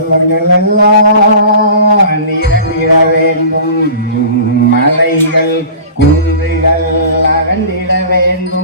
அவர்களெல்லாம் இறந்திட வேண்டும் மலைகள் குன்றுகள் அகன்றிட வேண்டும்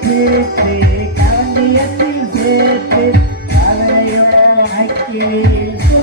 சேர்த்து காந்தியத்தில் சேர்த்து அதனையோ அக்கியில்